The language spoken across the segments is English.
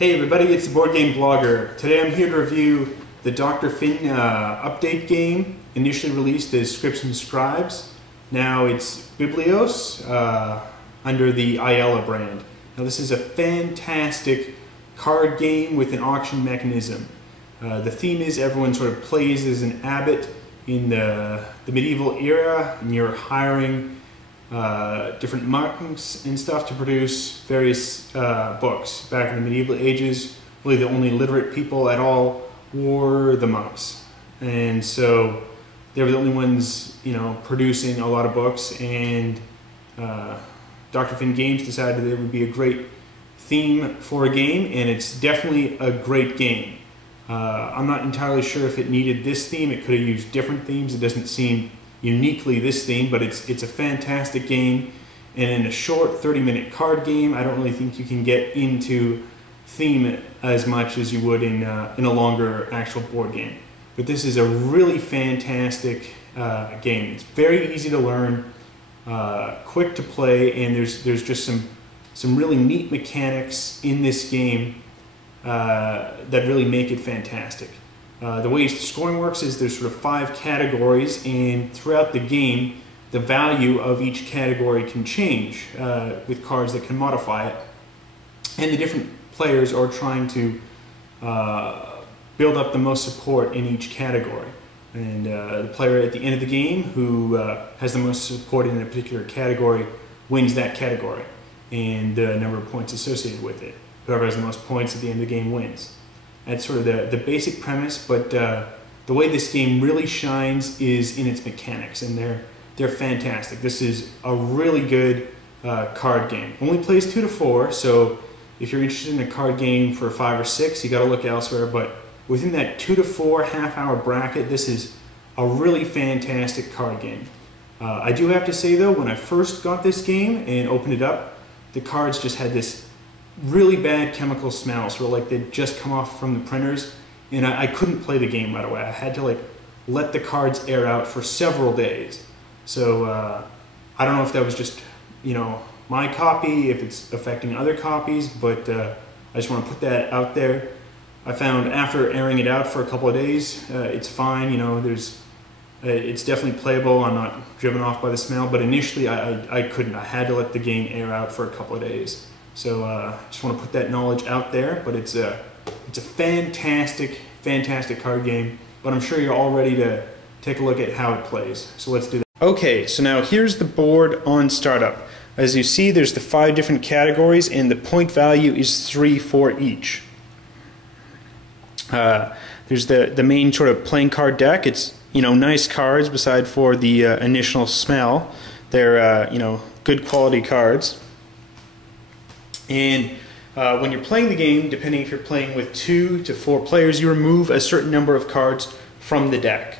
Hey everybody, it's the Board Game Blogger. Today I'm here to review the Dr. Finn update game, initially released as Scripts and Scribes. Now it's Biblios under the IELLO brand. Now this is a fantastic card game with an auction mechanism. The theme is everyone sort of plays as an abbot in the medieval era, and you're hiring different monks and stuff to produce various books. Back in the medieval ages, really the only literate people at all were the monks, and so they were the only ones, you know, producing a lot of books. And Dr. Finn Games decided that it would be a great theme for a game, and it's definitely a great game. I'm not entirely sure if it needed this theme. It could have used different themes. It doesn't seem uniquely this theme, but it's a fantastic game. And in a short 30-minute card game, I don't really think you can get into theme as much as you would in a longer actual board game. But this is a really fantastic game. It's very easy to learn, quick to play, and there's just some really neat mechanics in this game that really make it fantastic. The way scoring works is there's sort of 5 categories, and throughout the game the value of each category can change with cards that can modify it, and the different players are trying to build up the most support in each category. And the player at the end of the game who has the most support in a particular category wins that category, and the number of points associated with it. Whoever has the most points at the end of the game wins. That's sort of the basic premise, but the way this game really shines is in its mechanics, and they're fantastic. This is a really good card game. Only plays 2 to 4, so if you're interested in a card game for 5 or 6, you got to look elsewhere. But within that 2 to 4 half-hour bracket, this is a really fantastic card game. I do have to say though, when I first got this game and opened it up, the cards just had this really bad chemical smell, sort of like they'd just come off from the printers, and I couldn't play the game right away. I had to let the cards air out for several days. So I don't know if that was just, you know, my copy, if it's affecting other copies, but I just want to put that out there. I found after airing it out for a couple of days, it's fine. You know, it's definitely playable. I'm not driven off by the smell, but initially I couldn't. I had to let the game air out for a couple of days. So just want to put that knowledge out there. But it's a fantastic card game. But I'm sure you're all ready to take a look at how it plays. So let's do that. Okay, so now here's the board on startup. As you see, there's the 5 different categories, and the point value is 3 for each. There's the main sort of playing card deck. It's, you know, nice cards beside for the initial smell. They're you know, good quality cards. And when you're playing the game, depending if you're playing with 2 to 4 players, you remove a certain number of cards from the deck.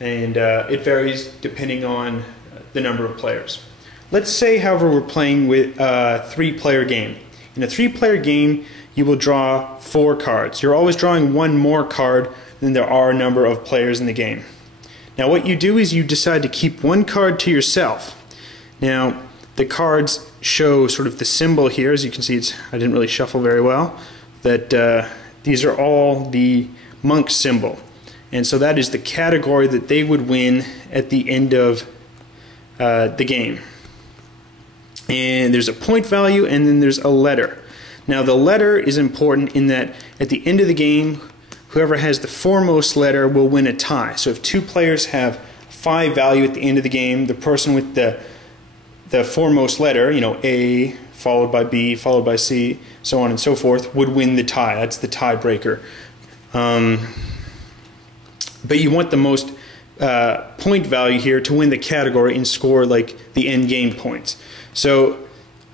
And it varies depending on the number of players. Let's say, however, we're playing with a 3-player game. In a 3-player game, you will draw 4 cards. You're always drawing 1 more card than there are a number of players in the game. Now what you do is you decide to keep 1 card to yourself. Now the cards show sort of the symbol here. As you can see, I didn't really shuffle very well, that these are all the monk symbol. And so that is the category that they would win at the end of the game. And there's a point value, and then there's a letter. Now the letter is important in that at the end of the game, whoever has the foremost letter will win a tie. So if 2 players have 5 value at the end of the game, the person with the foremost letter, you know, A followed by B followed by C, so on and so forth, would win the tie. That's the tiebreaker. But you want the most point value here to win the category and score like the end game points. So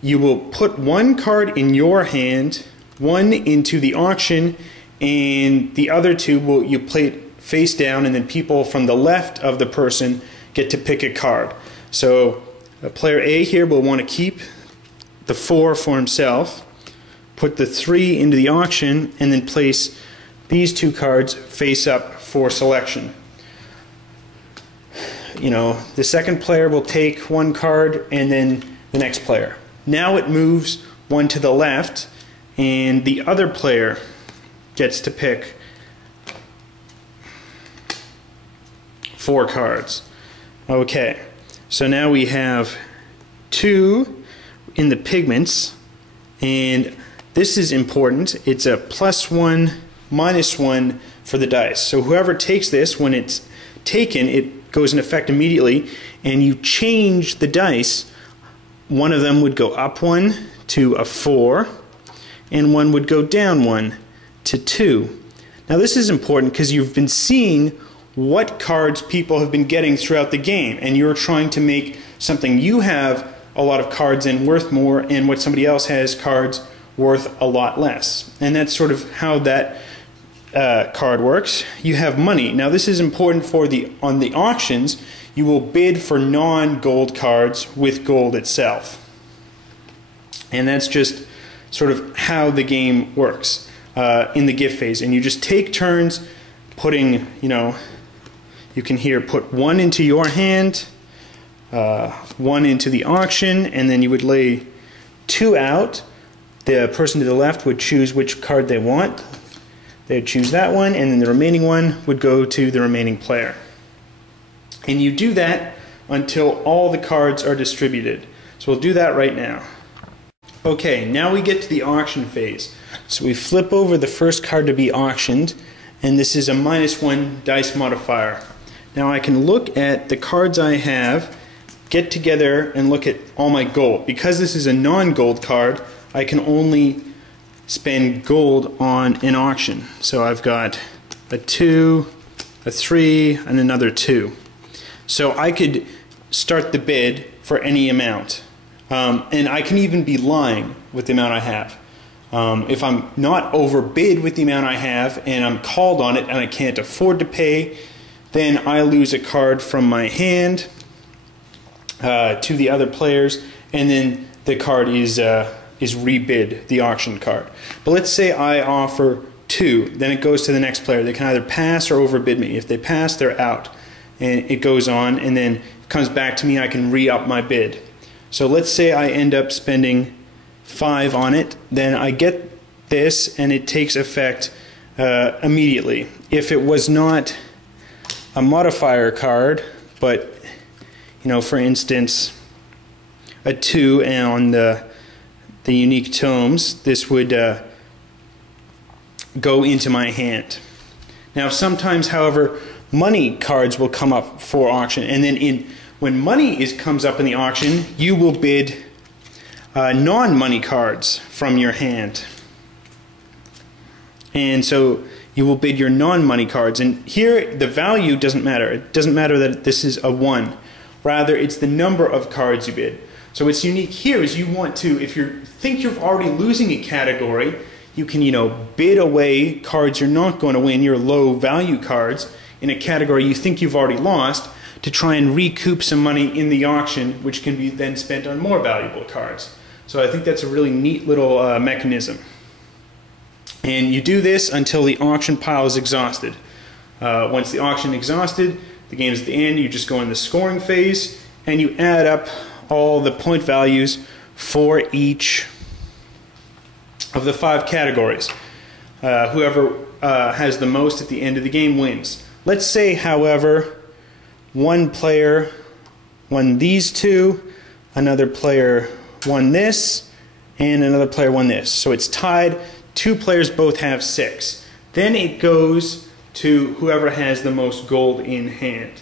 you will put 1 card in your hand, 1 into the auction, and the other 2 you play it face down, and then people from the left of the person get to pick a card. So player A here will want to keep the 4 for himself, put the 3 into the auction, and then place these 2 cards face up for selection. You know, the second player will take 1 card, and then the next player. Now it moves 1 to the left, and the other player gets to pick 4 cards. Okay, so now we have 2 in the pigments, and this is important. It's a +1, -1 for the dice. So whoever takes this, when it's taken, it goes in effect immediately, and you change the dice. One of them would go up 1 to a 4, and one would go down 1 to 2. Now this is important because you've been seeing what cards people have been getting throughout the game, and you're trying to make something you have a lot of cards in worth more, and what somebody else has cards worth a lot less. And that's sort of how that card works. You have money. Now this is important for on the auctions. You will bid for non-gold cards with gold itself. And that's just sort of how the game works in the gift phase. And you just take turns putting, you can here put 1 into your hand, 1 into the auction, and then you would lay 2 out. The person to the left would choose which card they want. They would choose that one, and then the remaining one would go to the remaining player. And you do that until all the cards are distributed. So we'll do that right now. Okay, now we get to the auction phase. So we flip over the first card to be auctioned, and this is a -1 dice modifier. Now I can look at the cards I have, get together and look at all my gold. Because this is a non-gold card, I can only spend gold on an auction. So I've got a 2, a 3, and another 2. So I could start the bid for any amount. And I can even be lying with the amount I have. If I'm not overbid with the amount I have and I'm called on it and I can't afford to pay, then I lose a card from my hand to the other players, and then the card is rebid, the auction card. But let's say I offer 2, then it goes to the next player. They can either pass or overbid me. If they pass, they're out. And it goes on, and then it comes back to me, I can re-up my bid. So let's say I end up spending 5 on it, then I get this, and it takes effect immediately. If it was not a modifier card, but for instance, a 2 and on the unique tomes, this would go into my hand. Now sometimes, however, money cards will come up for auction, and then when money comes up in the auction, you will bid non-money cards from your hand. And so you will bid your non-money cards, and here the value doesn't matter. It doesn't matter that this is a 1. Rather, it's the number of cards you bid. So what's unique here is you want to, if you think you're already losing a category, you can, bid away cards you're not going to win, your low value cards, in a category you think you've already lost, to try and recoup some money in the auction, which can be then spent on more valuable cards. So I think that's a really neat little mechanism. And you do this until the auction pile is exhausted. Once the auction is exhausted, the game's at the end, you just go in the scoring phase, and you add up all the point values for each of the 5 categories. Whoever has the most at the end of the game wins. Let's say, however, one player won these 2, another player won this, and another player won this. So it's tied. 2 players both have 6. Then it goes to whoever has the most gold in hand.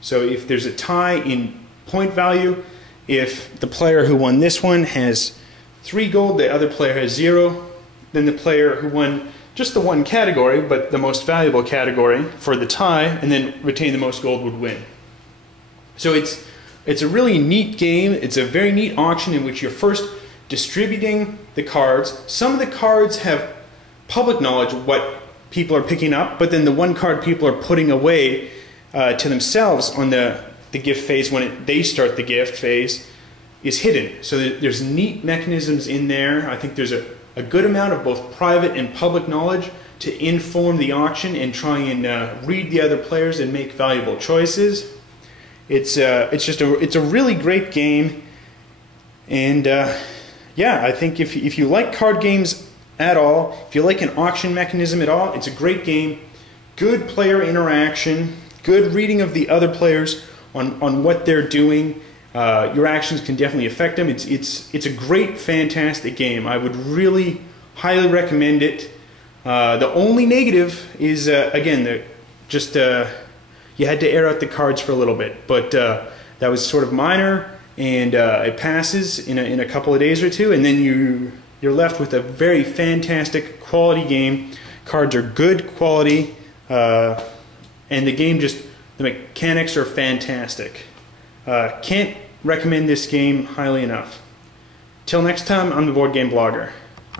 So if there's a tie in point value, if the player who won this one has 3 gold, the other player has 0, then the player who won just the 1 category, but the most valuable category for the tie, and then retain the most gold would win. So it's a really neat game. It's a very neat auction in which you're first distributing the cards. Some of the cards have public knowledge of what people are picking up, but then the 1 card people are putting away to themselves on the gift phase when they start the gift phase is hidden. So there's neat mechanisms in there. I think there's a good amount of both private and public knowledge to inform the auction and try and read the other players and make valuable choices. It's a really great game, and yeah, I think if you like card games at all. If you like an auction mechanism at all, it's a great game. Good player interaction, good reading of the other players on what they're doing. Your actions can definitely affect them. It's a great, fantastic game. I would really highly recommend it. The only negative is, again, you had to air out the cards for a little bit, but that was sort of minor, and it passes in a couple of days or two, and then you're left with a very fantastic quality game. Cards are good quality, and the game the mechanics are fantastic. Can't recommend this game highly enough. Till next time, I'm the Board Game Blogger.